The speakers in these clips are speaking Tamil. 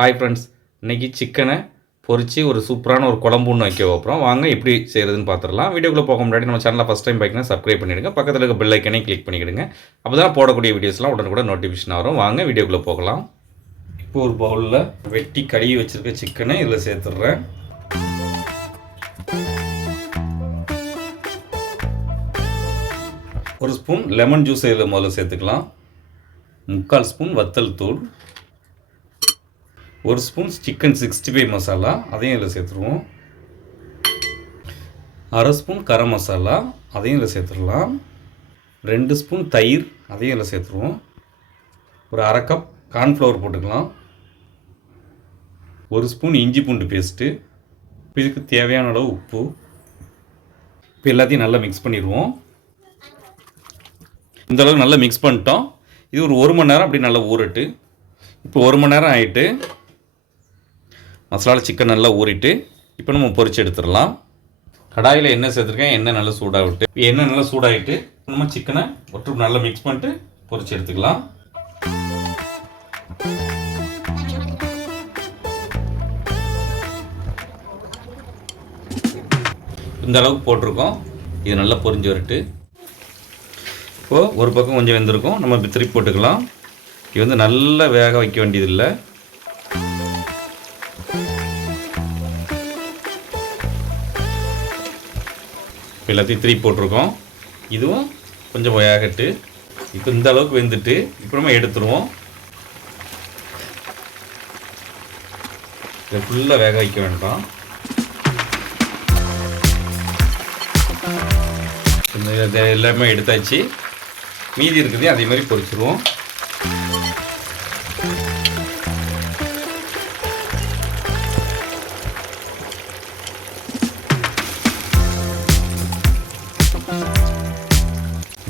ஹாய் ஃப்ரெண்ட்ஸ், இன்றைக்கி சிக்கனை பொரித்து ஒரு சூப்பரான ஒரு குழம்பு ஒன்று வைக்க வைப்போம். வாங்க எப்படி செய்கிறதுன்னு பார்த்துடலாம். வீடியோக்குள்ளே போக முன்னாடி நம்ம சேனலை ஃபஸ்ட் டைம் பார்க்கணும் சப்ஸ்கிரைப் பண்ணிவிடுங்க. பக்கத்தில் இருக்க பெல் ஐக்கனை கிளிக் பண்ணிவிடுங்க. அப்போ தான் போடக்கூடிய வீடியோஸ்லாம் உடனுக்குடன் நோட்டிஃபிகேஷன் வரும். வாங்க வீடியோக்குள்ளே போகலாம். இப்போ ஒரு பவுலில் வெட்டி கழுவி வச்சுருக்க சிக்கனை இதில் சேர்த்துட்றேன். ஒரு ஸ்பூன் லெமன் ஜூஸ் இதில் முதல்ல சேர்த்துக்கலாம். 3/4 ஸ்பூன் வத்தல் தூள், 1 ஸ்பூன் சிக்கன் 65 மசாலா அதையும் இதில் சேர்த்துருவோம். 1/2 ஸ்பூன் கரம் மசாலா அதையும் இதில் சேர்த்துடலாம். 2 ஸ்பூன் தயிர் அதையும் இதில் சேர்த்துருவோம். ஒரு 1/2 கப் கார்ன்ஃப்ளவர் போட்டுக்கலாம். 1 ஸ்பூன் இஞ்சி பூண்டு பேஸ்ட்டு, இதுக்கு தேவையான அளவு உப்பு. இப்போ எல்லாத்தையும் நல்லா மிக்ஸ் பண்ணிடுவோம். இந்தளவுக்கு நல்லா மிக்ஸ் பண்ணிட்டோம். இது ஒரு 1 மணி நேரம் அப்படி நல்லா ஊறட்டு. இப்போ 1 மணி நேரம் ஆகிட்டு மசாலா சிக்கன் நல்லா ஊறிட்டு இப்போ நம்ம பொரிச்சு எடுத்துடலாம். கடாயில் எண்ணெய் சேர்த்துருக்கேன். எண்ணெய் நல்லா சூடாகிட்டு எண்ணெய் நல்லா சூடாகிட்டு நம்ம சிக்கனை ஒட்டு நல்லா மிக்ஸ் பண்ணிட்டு பொரிச்சு எடுத்துக்கலாம். இந்த அளவுக்கு போட்டிருக்கோம். இது நல்லா பொரிஞ்சு வரட்டு. இப்போது ஒரு பக்கம் கொஞ்சம் வெந்திருக்கும், நம்ம இப்படி திருப்பி போட்டுக்கலாம். இது வந்து நல்லா வேக வைக்க வேண்டியதில்லை. எல்லாத்தையும் திருப்பி போட்டிருக்கோம். இதுவும் கொஞ்சம் வேகட்டு. இப்போ இந்த அளவுக்கு வெந்துட்டு இப்போ நம்ம எடுத்துருவோம். இதை ஃபுல்லாக வேக வைக்க வேண்டாம். இந்த எல்லாமே எடுத்தாச்சு. மீதி இருக்குது அதே மாதிரி பொரிச்சிருவோம்.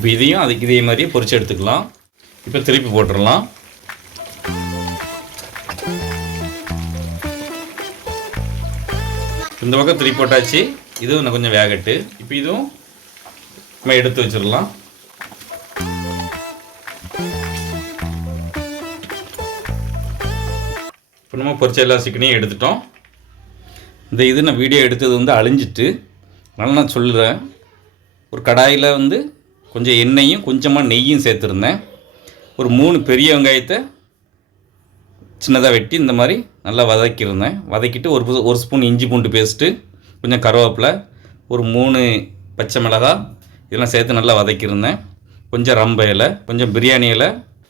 இப்போ இதையும் அதுக்கு இதே மாதிரியே பொரிச்சு எடுத்துக்கலாம். இப்போ திருப்பி போட்டுடலாம். இந்த பக்கம் திருப்பி போட்டாச்சு. இதுவும் இன்னும் கொஞ்சம் வேகட்டு. இப்போ இதுவும் நம்ம எடுத்து வச்சிடலாம். இப்போ நம்ம பொரிச்ச எல்லா சிக்கனையும் எடுத்துட்டோம். இது நான் வீடியோ எடுத்தது வந்து அழிஞ்சிட்டு அதனால் நான் சொல்லுறேன். ஒரு கடாயில் வந்து கொஞ்சம் எண்ணெயும் கொஞ்சமாக நெய்யும் சேர்த்துருந்தேன். ஒரு 3 பெரிய வெங்காயத்தை சின்னதாக வெட்டி இந்த மாதிரி நல்லா வதக்கியிருந்தேன். வதக்கிட்டு ஒரு ஸ்பூன் இஞ்சி பூண்டு பேஸ்ட்டு, கொஞ்சம் கருவேப்பிலை, ஒரு 3 பச்சை மிளகாய் இதெல்லாம் சேர்த்து நல்லா வதக்கியிருந்தேன். கொஞ்சம் ரம்ப இலை, கொஞ்சம் பிரியாணி இலை,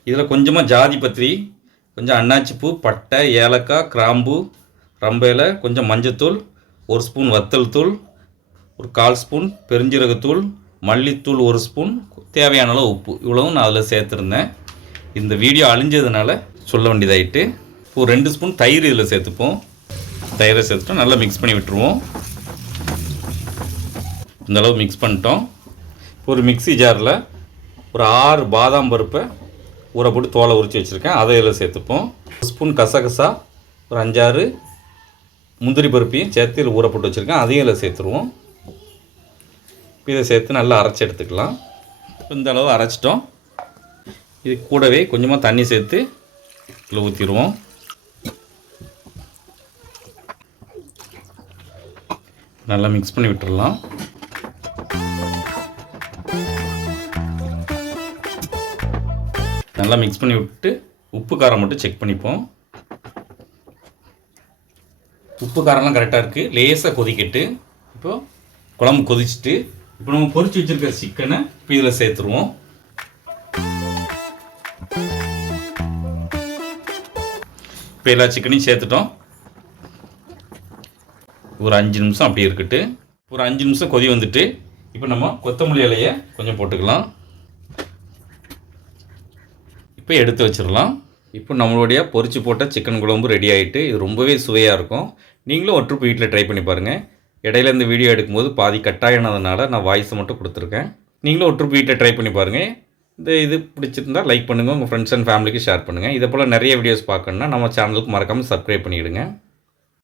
இதில் கொஞ்சமாக ஜாதி பத்திரி, கொஞ்சம் அன்னாச்சிப்பூ, பட்டை, ஏலக்காய், கிராம்பு, ரம்ப இலை, கொஞ்சம் மஞ்சத்தூள், 1 ஸ்பூன் வத்தல் தூள், ஒரு 1/4 ஸ்பூன் பெருஞ்சீரகத்தூள், மல்லித்தூள் 1 ஸ்பூன், தேவையான அளவு உப்பு, இவ்வளவும் நான் அதில் சேர்த்துருந்தேன். இந்த வீடியோ அழிஞ்சதுனால சொல்ல வேண்டியதாயிட்டு. இப்போ 2 ஸ்பூன் தயிர் இதில் சேர்த்துப்போம். தயிரை சேர்த்துட்டு நல்லா மிக்ஸ் பண்ணி விட்டுருவோம். இந்தளவு மிக்ஸ் பண்ணிட்டோம். ஒரு மிக்ஸி ஜாரில் ஒரு 6 பாதாம் பருப்பை ஊற போட்டு தோலை உரித்து வச்சுருக்கேன். அதை இதில் சேர்த்துப்போம். 1 ஸ்பூன் கசகசா, ஒரு 5-6 முந்திரி பருப்பையும் சேர்த்து இதில் ஊற போட்டு வச்சுருக்கேன். அதையும் இதில் சேர்த்துருவோம். இதை சேர்த்து நல்லா அரைச்சி எடுத்துக்கலாம். இந்த அளவு அரைச்சிட்டோம். இது கூடவே கொஞ்சமாக தண்ணி சேர்த்து இதில் ஊற்றிடுவோம். நல்லா மிக்ஸ் பண்ணி விட்டுடலாம். நல்லா மிக்ஸ் பண்ணி விட்டு உப்பு காரம் மட்டும் செக் பண்ணிப்போம். உப்பு காரம்லாம் கரெக்டாக இருக்குது. லேசாக கொதிக்கிட்டு இப்போது குழம்பு கொதிச்சுட்டு இப்போ நம்ம பொரிச்சு வச்சுருக்க சிக்கனை இப்போ இதில் சேர்த்துருவோம். இப்போ எல்லா சிக்கனையும் சேர்த்துட்டோம். ஒரு 5 நிமிஷம் அப்படி இருக்கட்டு. ஒரு 5 நிமிஷம் கொதி வந்துட்டு இப்போ நம்ம கொத்தமல்லி இலையை கொஞ்சம் போட்டுக்கலாம். இப்போ எடுத்து வச்சிடலாம். இப்போ நம்மளுடைய பொரிச்சு போட்ட சிக்கன் குழம்பு ரெடி ஆகிட்டு. இது ரொம்பவே சுவையாக இருக்கும். நீங்களும் ஒரு ட்ரிப் வீட்டில் ட்ரை பண்ணி பாருங்கள். இடையில இந்த வீடியோ எடுக்கும்போது பாதி கட்டாயினதுனால நான் வாய்ஸை மட்டும் கொடுத்துருக்கேன். நீங்களும் ஒரு ட்ரிப் வீட்டில் ட்ரை பண்ணி பாருங்கள். இது பிடிச்சிருந்தால் லைக் பண்ணுங்கள், உங்கள் ஃப்ரெண்ட்ஸ் அண்ட் ஃபேமிலிக்கு ஷேர் பண்ணுங்கள். இதே போல் நிறைய வீடியோஸ் பார்க்கணுன்னா நம்ம சேனலுக்கு மறக்காமல் சப்ஸ்கிரைப் பண்ணிவிடுங்க.